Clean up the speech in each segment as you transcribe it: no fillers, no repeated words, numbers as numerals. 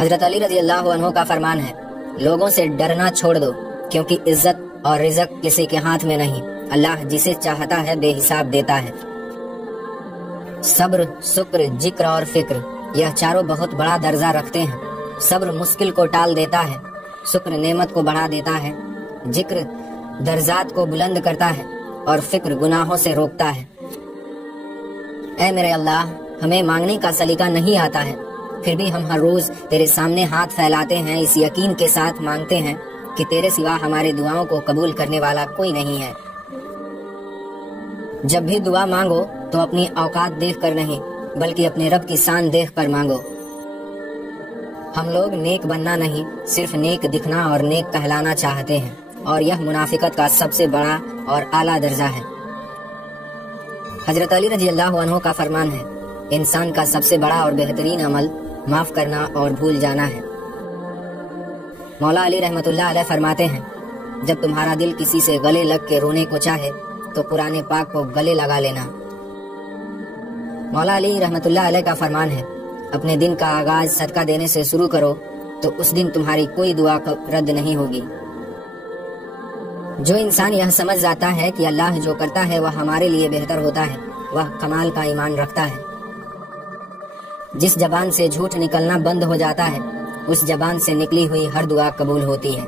حضرت علی رضی اللہ عنہ کا فرمان ہے، لوگوں سے ڈرنا چھوڑ دو، کیونکہ عزت اور رزق کسی کے ہاتھ میں نہیں، اللہ جسے چاہتا ہے بے حساب دیتا ہے۔ صبر، شکر، ذکر اور فکر، یہ چاروں بہت بڑا درجہ رکھتے ہیں۔ صبر مشکل کو ٹال دیتا ہے، شکر نعمت کو بڑھا دیتا ہے، ذکر درجات کو بلند کرتا ہے، اور فکر گناہوں سے روکتا ہے۔ اے میرے اللہ، ہمیں مانگنے کا سلیقہ نہیں آتا ہے، پھر بھی ہم ہر روز تیرے سامنے ہاتھ پھیلاتے ہیں، اس یقین کے ساتھ مانگتے ہیں کہ تیرے سوا ہمارے دعاؤں کو قبول کرنے والا کوئی نہیں ہے۔ جب بھی دعا مانگو تو اپنی اوقات دیکھ کر نہیں، بلکہ اپنے رب کی شان دیکھ کر مانگو۔ ہم لوگ نیک بننا نہیں، صرف نیک دکھنا اور نیک کہلانا چاہتے ہیں، اور یہ منافقت کا سب سے بڑا اور اعلیٰ درجہ ہے۔ حضرت علی رضی اللہ عنہ کا فرمان ہے، انسان کا سب سے بڑا اور بہترین عمل معاف کرنا اور بھول جانا ہے۔ مولا علی رحمۃ اللہ علیہ فرماتے ہیں، جب تمہارا دل کسی سے گلے لگ کے رونے کو چاہے تو قرآن پاک کو گلے لگا لینا۔ مولا علی رحمۃ اللہ علیہ کا فرمان ہے، اپنے دن کا آغاز صدقہ دینے سے شروع کرو تو اس دن تمہاری کوئی دعا رد نہیں ہوگی۔ جو انسان یہ سمجھ جاتا ہے کہ اللہ جو کرتا ہے وہ ہمارے لیے بہتر ہوتا ہے، وہ کمال کا ایمان رکھتا ہے۔ جس زبان سے جھوٹ نکلنا بند ہو جاتا ہے، اس زبان سے نکلی ہوئی ہر دعا قبول ہوتی ہے۔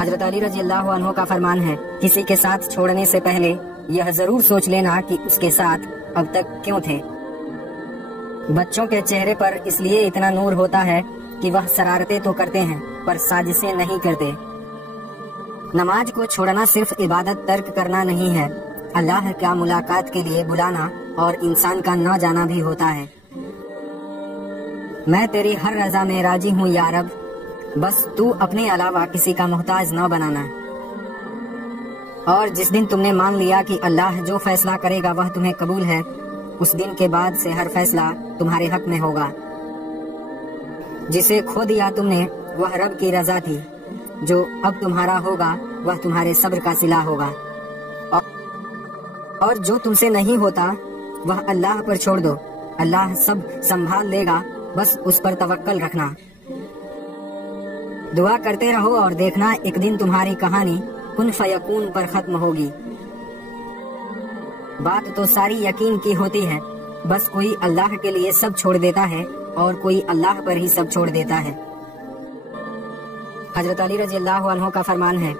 حضرت علی رضی اللہ عنہ کا فرمان ہے، کسی کے ساتھ چھوڑنے سے پہلے یہ ضرور سوچ لینا کہ اس کے ساتھ اب تک کیوں تھے۔ بچوں کے چہرے پر اس لیے اتنا نور ہوتا ہے کہ وہ شرارتیں تو کرتے ہیں پر سازشیں نہیں کرتے۔ نماز کو چھوڑنا صرف عبادت ترک کرنا نہیں ہے، اللہ کا ملاقات کے لیے بلانا اور انسان کا نہ جانا بھی ہوتا ہے۔ میں تیری ہر رضا میں راضی ہوں یا رب، بس تو اپنے علاوہ کسی کا محتاج نہ بنانا۔ اور جس دن تم نے مان لیا کہ اللہ جو فیصلہ کرے گا وہ تمہیں قبول ہے، اس دن کے بعد سے ہر فیصلہ تمہارے حق میں ہوگا۔ جسے کھو دیا تم نے وہ رب کی رضا تھی، جو اب تمہارا ہوگا وہ تمہارے صبر کا صلہ ہوگا۔ اور جو تم سے نہیں ہوتا وہ اللہ پر چھوڑ دو، اللہ سب سنبھال لے گا، بس اس پر توکل رکھنا۔ دعا کرتے رہو اور دیکھنا ایک دن تمہاری کہانی کن فیکون پر ختم ہوگی۔ بات تو ساری یقین کی ہوتی ہے، بس کوئی اللہ کے لیے سب چھوڑ دیتا ہے اور کوئی اللہ پر ہی سب چھوڑ دیتا ہے۔ حضرت علی رضی اللہ عنہ کا فرمان ہے،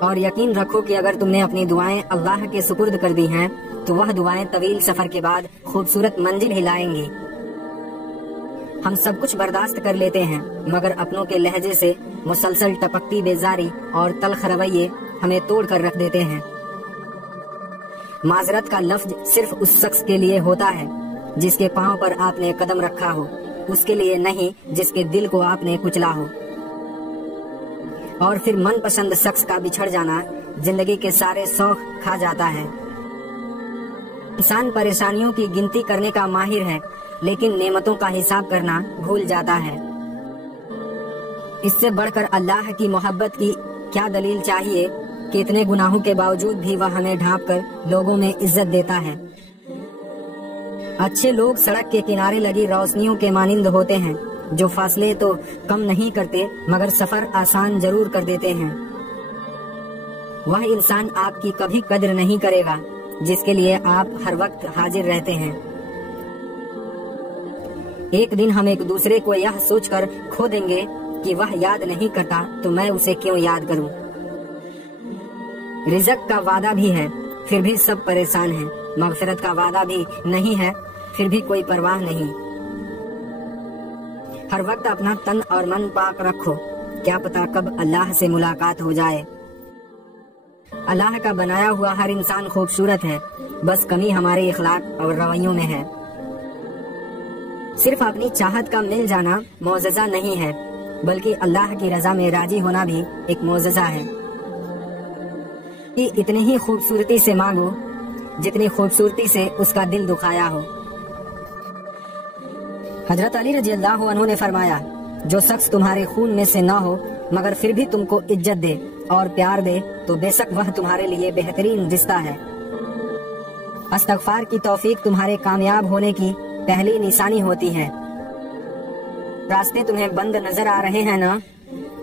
اور یقین رکھو کہ اگر تم نے اپنی دعائیں اللہ کے سپرد کر دی ہیں تو وہ دعائیں طویل سفر کے بعد خوبصورت منزل ہلائیں گی۔ ہم سب کچھ برداشت کر لیتے ہیں، مگر اپنوں کے لہجے سے مسلسل ٹپکتی بیزاری اور تلخ رویے ہمیں توڑ کر رکھ دیتے ہیں۔ معذرت کا لفظ صرف اس شخص کے لیے ہوتا ہے جس کے پاؤں پر آپ نے قدم رکھا ہو، اس کے لیے نہیں جس کے دل کو آپ نے کچلا ہو۔ اور پھر من پسند شخص کا بچھڑ جانا زندگی کے سارے شوق کھا جاتا ہے۔ انسان پریشانیوں کی گنتی کرنے کا ماہر ہے، لیکن نعمتوں کا حساب کرنا بھول جاتا ہے۔ اس سے بڑھ کر اللہ کی محبت کی کیا دلیل چاہیے کہ اتنے گناہوں کے باوجود بھی وہ ہمیں ڈھانپ کر لوگوں میں عزت دیتا ہے۔ اچھے لوگ سڑک کے کنارے لگی روشنیوں کے مانند ہوتے ہیں، جو فاصلے تو کم نہیں کرتے مگر سفر آسان ضرور کر دیتے ہیں۔ وہ انسان آپ کی کبھی قدر نہیں کرے گا جس کے لیے آپ ہر وقت حاضر رہتے ہیں۔ ایک دن ہم ایک دوسرے کو یہ سوچ کر کھو دیں گے کہ وہ یاد نہیں کرتا تو میں اسے کیوں یاد کروں۔ رزق کا وعدہ بھی ہے پھر بھی سب پریشان ہیں، مغفرت کا وعدہ بھی نہیں ہے پھر بھی کوئی پرواہ نہیں۔ ہر وقت اپنا تن اور من پاک رکھو، کیا پتا کب اللہ سے ملاقات ہو جائے۔ اللہ کا بنایا ہوا ہر انسان خوبصورت ہے، بس کمی ہمارے اخلاق اور رویوں میں ہے۔ صرف اپنی چاہت کا مل جانا معجزہ نہیں ہے، بلکہ اللہ کی رضا میں راضی ہونا بھی ایک معجزہ ہے۔ کہ اتنی ہی خوبصورتی سے مانگو جتنی خوبصورتی سے اس کا دل دکھایا ہو۔ حضرت علی رضی اللہ عنہ نے فرمایا، جو شخص تمہارے خون میں سے نہ ہو مگر پھر بھی تم کو عزت دے اور پیار دے تو بے شک وہ تمہارے لیے بہترین رشتہ ہے۔ استغفار کی توفیق تمہارے کامیاب ہونے کی پہلی نشانی ہوتی ہے۔ راستے تمہیں بند نظر آ رہے ہیں نا،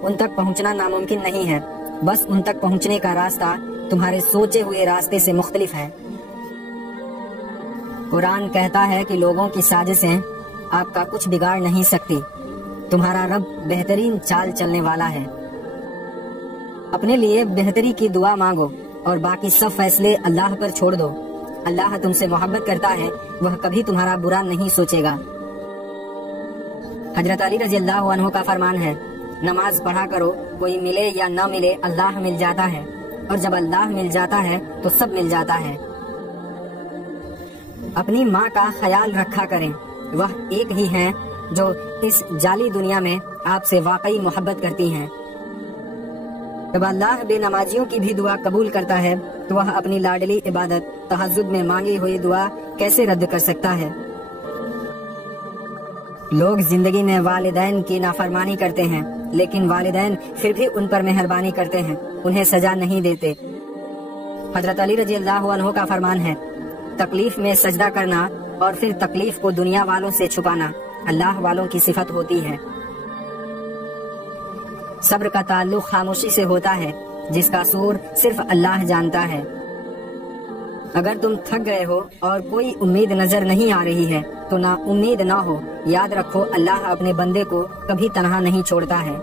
ان تک پہنچنا ناممکن نہیں ہے، بس ان تک پہنچنے کا راستہ تمہارے سوچے ہوئے راستے سے مختلف ہے۔ قرآن کہتا ہے کہ لوگوں کی سازشیں آپ کا کچھ بگاڑ نہیں سکتی، تمہارا رب بہترین چال چلنے والا ہے۔ اپنے لیے بہتری کی دعا مانگو اور باقی سب فیصلے اللہ پر چھوڑ دو۔ اللہ تم سے محبت کرتا ہے، وہ کبھی تمہارا برا نہیں سوچے گا۔ حضرت علی رضی اللہ عنہ کا فرمان ہے، نماز پڑھا کرو، کوئی ملے یا نہ ملے اللہ مل جاتا ہے، اور جب اللہ مل جاتا ہے تو سب مل جاتا ہے۔ اپنی ماں کا خیال رکھا کریں، وہ ایک ہی ہیں جو اس جعلی دنیا میں آپ سے واقعی محبت کرتی ہیں۔ جب اللہ بے نمازیوں کی بھی دعا قبول کرتا ہے تو وہ اپنی لاڈلی عبادت تہجد میں مانگی ہوئی دعا کیسے رد کر سکتا ہے؟ لوگ زندگی میں والدین کی نافرمانی کرتے ہیں، لیکن والدین پھر بھی ان پر مہربانی کرتے ہیں، انہیں سزا نہیں دیتے۔ حضرت علی رضی اللہ عنہ کا فرمان ہے، تکلیف میں سجدہ کرنا اور پھر تکلیف کو دنیا والوں سے چھپانا اللہ والوں کی صفت ہوتی ہے۔ صبر کا تعلق خاموشی سے ہوتا ہے، جس کا سور صرف اللہ جانتا ہے۔ اگر تم تھک گئے ہو اور کوئی امید نظر نہیں آ رہی ہے تو نا امید نہ ہو، یاد رکھو اللہ اپنے بندے کو کبھی تنہا نہیں چھوڑتا ہے۔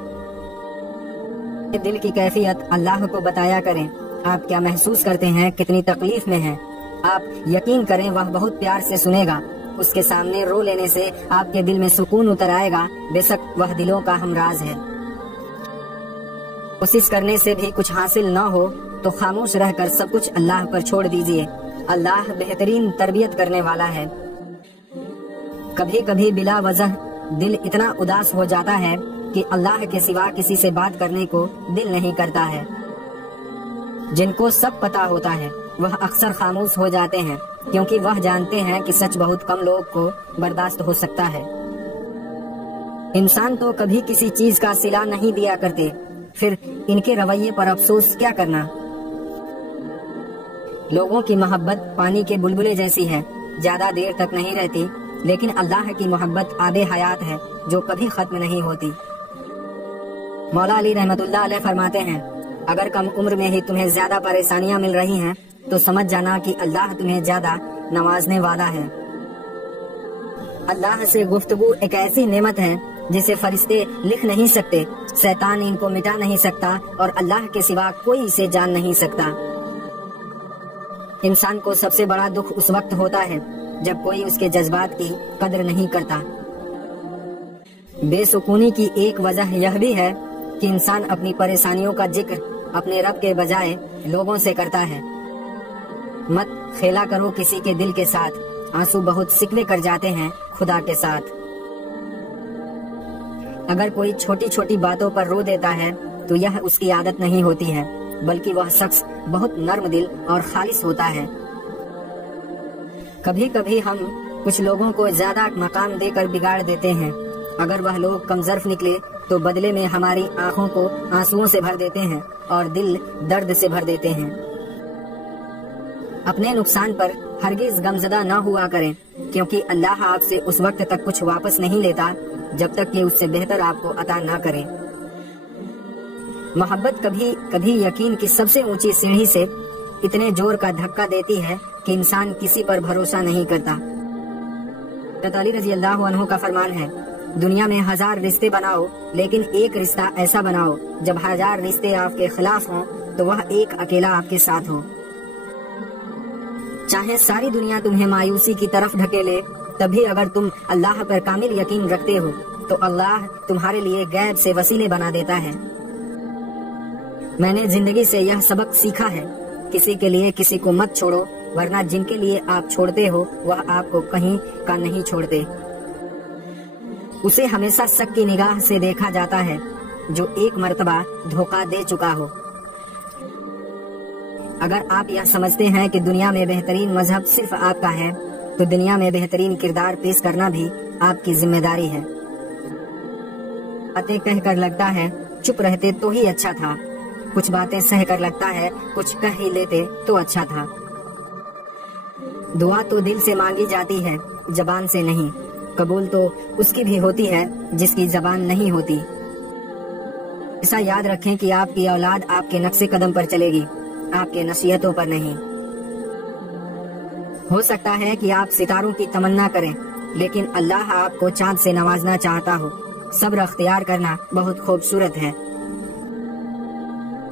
دل کی کیفیت اللہ کو بتایا کریں، آپ کیا محسوس کرتے ہیں، کتنی تکلیف میں ہیں۔ آپ یقین کریں وہ بہت پیار سے سنے گا، اس کے سامنے رو لینے سے آپ کے دل میں سکون اتر آئے گا، بے شک وہ دلوں کا ہمراز ہے۔ کوشش کرنے سے بھی کچھ حاصل نہ ہو تو خاموش رہ کر سب کچھ اللہ پر چھوڑ دیجئے، اللہ بہترین تربیت کرنے والا ہے۔ کبھی کبھی بلا وجہ دل اتنا اداس ہو جاتا ہے کہ اللہ کے سوا کسی سے بات کرنے کو دل نہیں کرتا ہے۔ جن کو سب پتا ہوتا ہے وہ اکثر خاموش ہو جاتے ہیں، کیونکہ وہ جانتے ہیں کہ سچ بہت کم لوگ کو برداشت ہو سکتا ہے۔ انسان تو کبھی کسی چیز کا صلہ نہیں دیا کرتے، پھر ان کے رویے پر افسوس کیا کرنا۔ لوگوں کی محبت پانی کے بلبلے جیسی ہے، زیادہ دیر تک نہیں رہتی، لیکن اللہ کی محبت آب حیات ہے جو کبھی ختم نہیں ہوتی۔ مولا علی رحمت اللہ علیہ فرماتے ہیں، اگر کم عمر میں ہی تمہیں زیادہ پریشانیاں مل رہی ہیں تو سمجھ جانا کہ اللہ تمہیں زیادہ نوازنے والا ہے۔ اللہ سے گفتگو ایک ایسی نعمت ہے جسے فرشتے لکھ نہیں سکتے، شیطان ان کو مٹا نہیں سکتا، اور اللہ کے سوا کوئی اسے جان نہیں سکتا۔ انسان کو سب سے بڑا دکھ اس وقت ہوتا ہے جب کوئی اس کے جذبات کی قدر نہیں کرتا۔ بے سکونی کی ایک وجہ یہ بھی ہے کہ انسان اپنی پریشانیوں کا ذکر اپنے رب کے بجائے لوگوں سے کرتا ہے۔ مت کھیلا کرو کسی کے دل کے ساتھ، آنسو بہت سکوے کر جاتے ہیں خدا کے ساتھ۔ اگر کوئی چھوٹی چھوٹی باتوں پر رو دیتا ہے تو یہ اس کی عادت نہیں ہوتی ہے، بلکہ وہ شخص بہت نرم دل اور خالص ہوتا ہے۔ کبھی کبھی ہم کچھ لوگوں کو زیادہ مقام دے کر بگاڑ دیتے ہیں، اگر وہ لوگ کم ظرف نکلے تو بدلے میں ہماری آنکھوں کو آنسوؤں سے بھر دیتے ہیں اور دل درد سے بھر دیتے ہیں۔ اپنے نقصان پر ہرگز غمزدہ نہ ہوا کریں، کیونکہ اللہ آپ سے اس وقت تک کچھ واپس نہیں لیتا جب تک کہ اس سے بہتر آپ کو عطا نہ کرے۔ محبت کبھی کبھی یقین کی سب سے اونچی سیڑھی سے اتنے زور کا دھکا دیتی ہے کہ انسان کسی پر بھروسہ نہیں کرتا۔ حضرت علی رضی اللہ عنہ کا فرمان ہے، دنیا میں 1000 رشتے بناؤ، لیکن ایک رشتہ ایسا بناؤ جب 1000 رشتے آپ کے خلاف ہوں تو وہ ایک اکیلا آپ کے ساتھ ہو۔ چاہے ساری دنیا تمہیں مایوسی کی طرف ڈھکیلے، تبھی اگر تم اللہ پر کامل یقین رکھتے ہو تو اللہ تمہارے لیے غیب سے وسیلے بنا دیتا ہے۔ میں نے زندگی سے یہ سبق سیکھا ہے، کسی کے لیے کسی کو مت چھوڑو، ورنہ جن کے لیے آپ چھوڑتے ہو وہ آپ کو کہیں کا نہیں چھوڑتے۔ اسے ہمیشہ شک کی نگاہ سے دیکھا جاتا ہے جو ایک مرتبہ دھوکہ دے چکا ہو۔ اگر آپ یہ سمجھتے ہیں کہ دنیا میں بہترین مذہب صرف آپ کا ہے تو دنیا میں بہترین کردار پیش کرنا بھی آپ کی ذمہ داری ہے۔ باتیں کہہ کر لگتا ہے چپ رہتے تو ہی اچھا تھا، کچھ باتیں سہ کر لگتا ہے کچھ کہہ ہی لیتے تو اچھا تھا۔ دعا تو دل سے مانگی جاتی ہے، زبان سے نہیں۔ قبول تو اس کی بھی ہوتی ہے جس کی زبان نہیں ہوتی۔ ایسا یاد رکھیں کہ آپ کی اولاد آپ کے نقش قدم پر چلے گی، آپ کے نصیحتوں پر نہیں۔ ہو سکتا ہے کہ آپ ستاروں کی تمنا کریں، لیکن اللہ آپ کو چاند سے نوازنا چاہتا ہو۔ صبر اختیار کرنا بہت خوبصورت ہے۔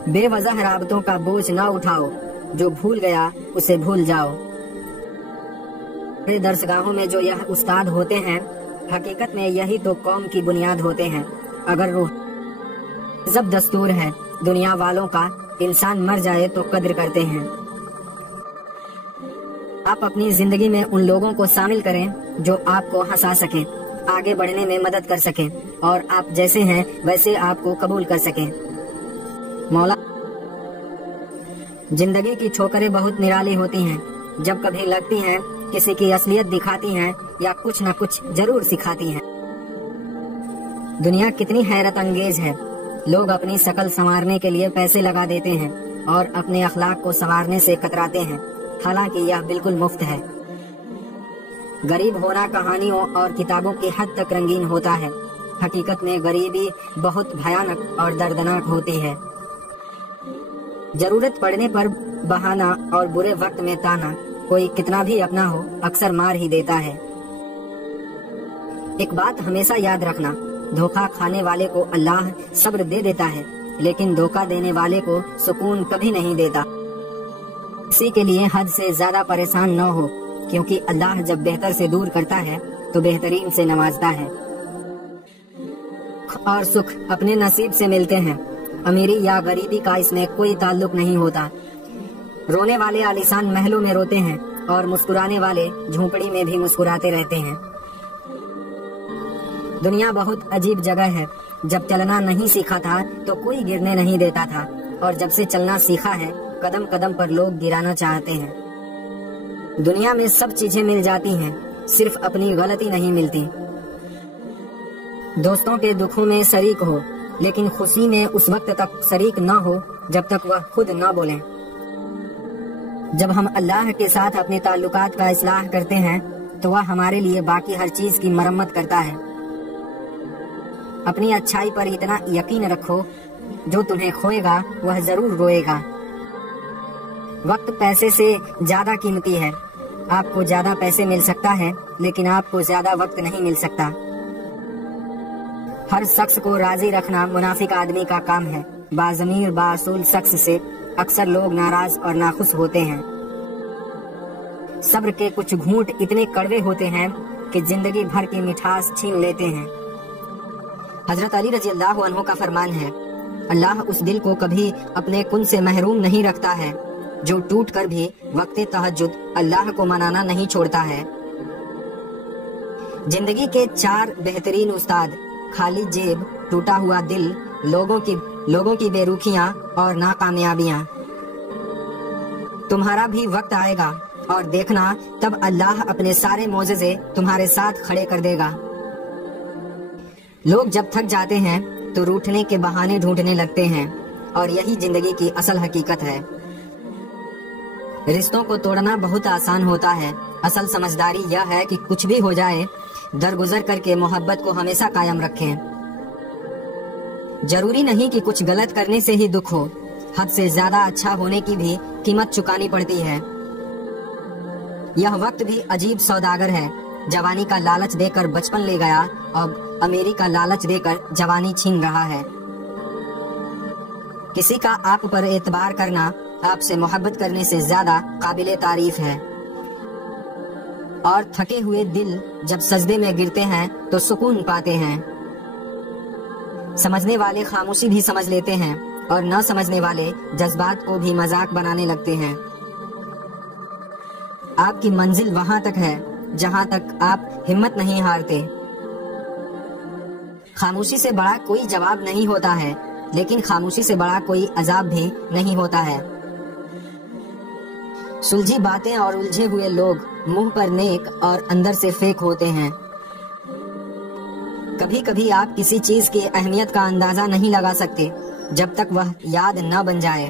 بے وجہ رابطوں کا بوجھ نہ اٹھاؤ، جو بھول گیا اسے بھول جاؤ۔ درسگاہوں میں جو یہ استاد ہوتے ہیں، حقیقت میں یہی تو قوم کی بنیاد ہوتے ہیں۔ اگر روح ضبط دستور ہے دنیا والوں کا، انسان مر جائے تو قدر کرتے ہیں۔ آپ اپنی زندگی میں ان لوگوں کو شامل کریں جو آپ کو ہنسا سکیں، آگے بڑھنے میں مدد کر سکیں، اور آپ جیسے ہیں ویسے آپ کو قبول کر سکیں۔ مولا، زندگی کی ٹھوکریں بہت نرالی ہوتی ہیں، جب کبھی لگتی ہیں کسی کی اصلیت دکھاتی ہیں یا کچھ نہ کچھ ضرور سکھاتی ہیں۔ دنیا کتنی حیرت انگیز ہے، لوگ اپنی شکل سنوارنے کے لیے پیسے لگا دیتے ہیں اور اپنے اخلاق کو سنوارنے سے کتراتے ہیں، حالانکہ یہ بالکل مفت ہے۔ غریب ہونا کہانیوں اور کتابوں کی حد تک رنگین ہوتا ہے، حقیقت میں غریبی بہت بھیانک اور دردناک ہوتی ہے۔ ضرورت پڑنے پر بہانہ اور برے وقت میں تانا، کوئی کتنا بھی اپنا ہو اکثر مار ہی دیتا ہے۔ ایک بات ہمیشہ یاد رکھنا، دھوکہ کھانے والے کو اللہ صبر دے دیتا ہے، لیکن دھوکہ دینے والے کو سکون کبھی نہیں دیتا۔ اسی کے لیے حد سے زیادہ پریشان نہ ہو، کیونکہ اللہ جب بہتر سے دور کرتا ہے تو بہترین سے نوازتا ہے۔ اور سکھ اپنے نصیب سے ملتے ہیں، امیری یا غریبی کا اس میں کوئی تعلق نہیں ہوتا۔ رونے والے عالیشان محلوں میں روتے ہیں اور مسکرانے والے جھونپڑی میں بھی مسکراتے رہتے ہیں۔ دنیا بہت عجیب جگہ ہے، جب چلنا نہیں سیکھا تھا تو کوئی گرنے نہیں دیتا تھا، اور جب سے چلنا سیکھا ہے قدم قدم پر لوگ گرانا چاہتے ہیں۔ دنیا میں سب چیزیں مل جاتی ہیں، صرف اپنی غلطی نہیں ملتی۔ دوستوں کے دکھوں میں شریک ہو، لیکن خوشی میں اس وقت تک شریک نہ ہو جب تک وہ خود نہ بولیں۔ جب ہم اللہ کے ساتھ اپنے تعلقات کا اصلاح کرتے ہیں تو وہ ہمارے لیے باقی ہر چیز کی مرمت کرتا ہے۔ اپنی اچھائی پر اتنا یقین رکھو، جو تمہیں کھوئے گا وہ ضرور روئے گا۔ وقت پیسے سے زیادہ قیمتی ہے۔ آپ کو زیادہ پیسے مل سکتا ہے، لیکن آپ کو زیادہ وقت نہیں مل سکتا۔ ہر شخص کو راضی رکھنا منافق آدمی کا کام ہے۔ باضمیر باصول شخص سے اکثر لوگ ناراض اور ناخوش ہوتے ہیں۔ صبر کے کچھ گھونٹ اتنے کڑوے ہوتے ہیں کہ زندگی بھر کی مٹھاس چھین لیتے ہیں۔ حضرت علی رضی اللہ عنہ کا فرمان ہے، اللہ اس دل کو کبھی اپنے کن سے محروم نہیں رکھتا ہے جو ٹوٹ کر بھی وقت تہجد اللہ کو منانا نہیں چھوڑتا ہے۔ زندگی کے 4 بہترین استاد: خالی جیب، ٹوٹا ہوا دل، لوگوں کی بے رخیاں اور ناکامیابیاں۔ تمہارا بھی وقت آئے گا اور دیکھنا، تب اللہ اپنے سارے معجزے تمہارے ساتھ کھڑے کر دے گا۔ لوگ جب تھک جاتے ہیں تو روٹھنے کے بہانے ڈھونڈنے لگتے ہیں، اور یہی زندگی کی اصل حقیقت ہے۔ رشتوں کو توڑنا بہت آسان ہوتا ہے، اصل سمجھداری یہ ہے کہ کچھ بھی ہو جائے درگزر کر کے محبت کو ہمیشہ قائم رکھیں۔ ضروری نہیں کہ کچھ غلط کرنے سے ہی دکھ ہو، حد سے زیادہ اچھا ہونے کی بھی قیمت چکانی پڑتی ہے۔ یہ وقت بھی عجیب سوداگر ہے، جوانی کا لالچ دے کر بچپن لے گیا، اب امیری کا لالچ دے کر جوانی چھین رہا ہے۔ کسی کا آپ پر اعتبار کرنا آپ سے محبت کرنے سے زیادہ قابل تعریف ہے، اور تھکے ہوئے دل جب سجدے میں گرتے ہیں تو سکون پاتے ہیں۔ سمجھنے والے خاموشی بھی سمجھ لیتے ہیں، اور نہ سمجھنے والے جذبات کو بھی مذاق بنانے لگتے ہیں۔ آپ کی منزل وہاں تک ہے جہاں تک آپ ہمت نہیں ہارتے۔ خاموشی سے بڑا کوئی جواب نہیں ہوتا ہے، لیکن خاموشی سے بڑا کوئی عذاب بھی نہیں ہوتا ہے۔ سلجھی باتیں اور الجھے ہوئے لوگ منہ پر نیک اور اندر سے فیک ہوتے ہیں۔ کبھی کبھی آپ کسی چیز کی اہمیت کا اندازہ نہیں لگا سکتے جب تک وہ یاد نہ بن جائے۔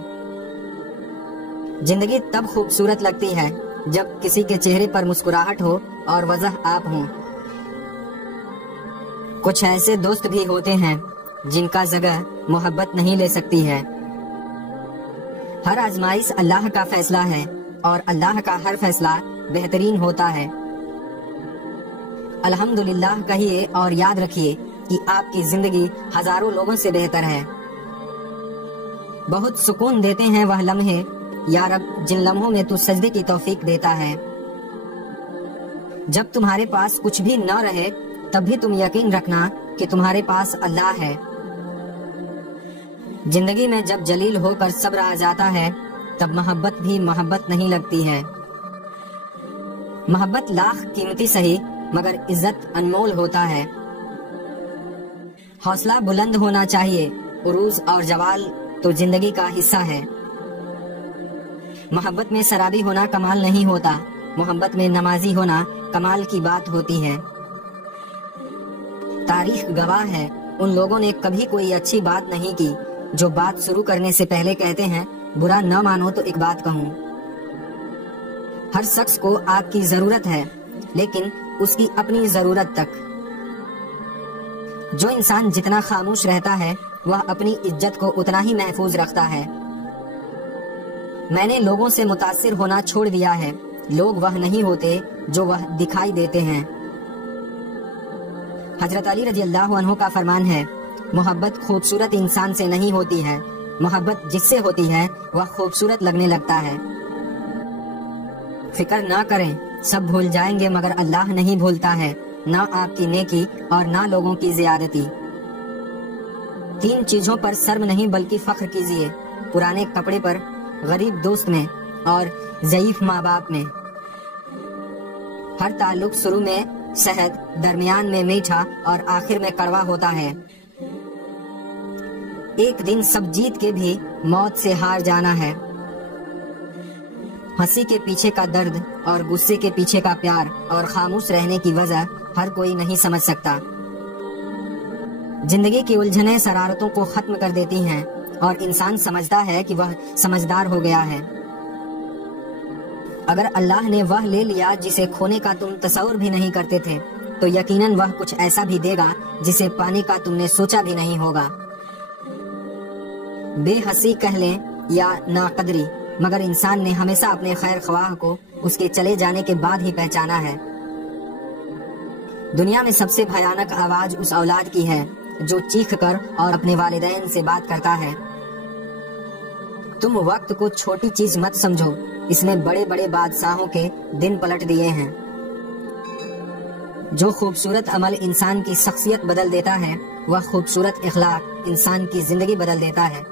زندگی تب خوبصورت لگتی ہے جب کسی کے چہرے پر مسکراہٹ ہو اور وجہ آپ ہوں۔ کچھ ایسے دوست بھی ہوتے ہیں جن کا جگہ محبت نہیں لے سکتی ہے۔ ہر آزمائش اللہ کا فیصلہ ہے اور اللہ کا ہر فیصلہ بہترین ہوتا ہے۔ الحمدللہ کہیے اور یاد رکھیے کہ آپ کی زندگی ہزاروں لوگوں سے بہتر ہے۔ بہت سکون دیتے ہیں وہ لمحے یا رب جن لمحوں میں تو سجدے کی توفیق دیتا ہے۔ جب تمہارے پاس کچھ بھی نہ رہے تب بھی تم یقین رکھنا کہ تمہارے پاس اللہ ہے۔ زندگی میں جب جلیل ہو کر صبر آ جاتا ہے تب محبت بھی محبت نہیں لگتی ہے۔ محبت لاکھ قیمتی سہی مگر عزت انمول ہوتا ہے۔ حوصلہ بلند ہونا چاہیے، عروج اور زوال تو زندگی کا حصہ ہے۔ محبت میں شرابی ہونا کمال نہیں ہوتا، محبت میں نمازی ہونا کمال کی بات ہوتی ہے۔ تاریخ گواہ ہے ان لوگوں نے کبھی کوئی اچھی بات نہیں کی جو بات شروع کرنے سے پہلے کہتے ہیں برا نہ مانو تو ایک بات کہوں۔ ہر شخص کو آپ کی ضرورت ہے لیکن اس کی اپنی ضرورت تک۔ جو انسان جتنا خاموش رہتا ہے وہ اپنی عزت کو اتنا ہی محفوظ رکھتا ہے۔ میں نے لوگوں سے متاثر ہونا چھوڑ دیا ہے، لوگ وہ نہیں ہوتے جو وہ دکھائی دیتے ہیں۔ حضرت علی رضی اللہ عنہ کا فرمان ہے، محبت خوبصورت انسان سے نہیں ہوتی ہے، محبت جس سے ہوتی ہے وہ خوبصورت لگنے لگتا ہے۔ فکر نہ کریں، سب بھول جائیں گے مگر اللہ نہیں بھولتا ہے، نہ آپ کی نیکی اور نہ لوگوں کی زیادتی۔ 3 چیزوں پر شرم نہیں بلکہ فخر کیجیے، پرانے کپڑے پر، غریب دوست میں اور ضعیف ماں باپ میں۔ ہر تعلق شروع میں شہد، درمیان میں میٹھا اور آخر میں کڑوا ہوتا ہے۔ ایک دن سب جیت کے بھی موت سے ہار جانا ہے۔ ہنسی کے پیچھے کا درد اور غصے کے پیچھے کا پیار اور خاموش رہنے کی وجہ ہر کوئی نہیں سمجھ سکتا۔ زندگی کی الجھنیں شرارتوں کو ختم کر دیتی ہیں اور انسان سمجھتا ہے کہ وہ سمجھدار ہو گیا ہے۔ اگر اللہ نے وہ لے لیا جسے کھونے کا تم تصور بھی نہیں کرتے تھے تو یقیناً وہ کچھ ایسا بھی دے گا جسے پانے کا تم نے سوچا بھی نہیں ہوگا۔ بے حسی کہہ لیں یا ناقدری، مگر انسان نے ہمیشہ اپنے خیر خواہ کو اس کے چلے جانے کے بعد ہی پہچانا ہے۔ دنیا میں سب سے بھیانک آواز اس اولاد کی ہے جو چیخ کر اور اپنے والدین سے بات کرتا ہے۔ تم وقت کو چھوٹی چیز مت سمجھو، اس نے بڑے بڑے بادشاہوں کے دن پلٹ دیے ہیں۔ جو خوبصورت عمل انسان کی شخصیت بدل دیتا ہے وہ خوبصورت اخلاق انسان کی زندگی بدل دیتا ہے۔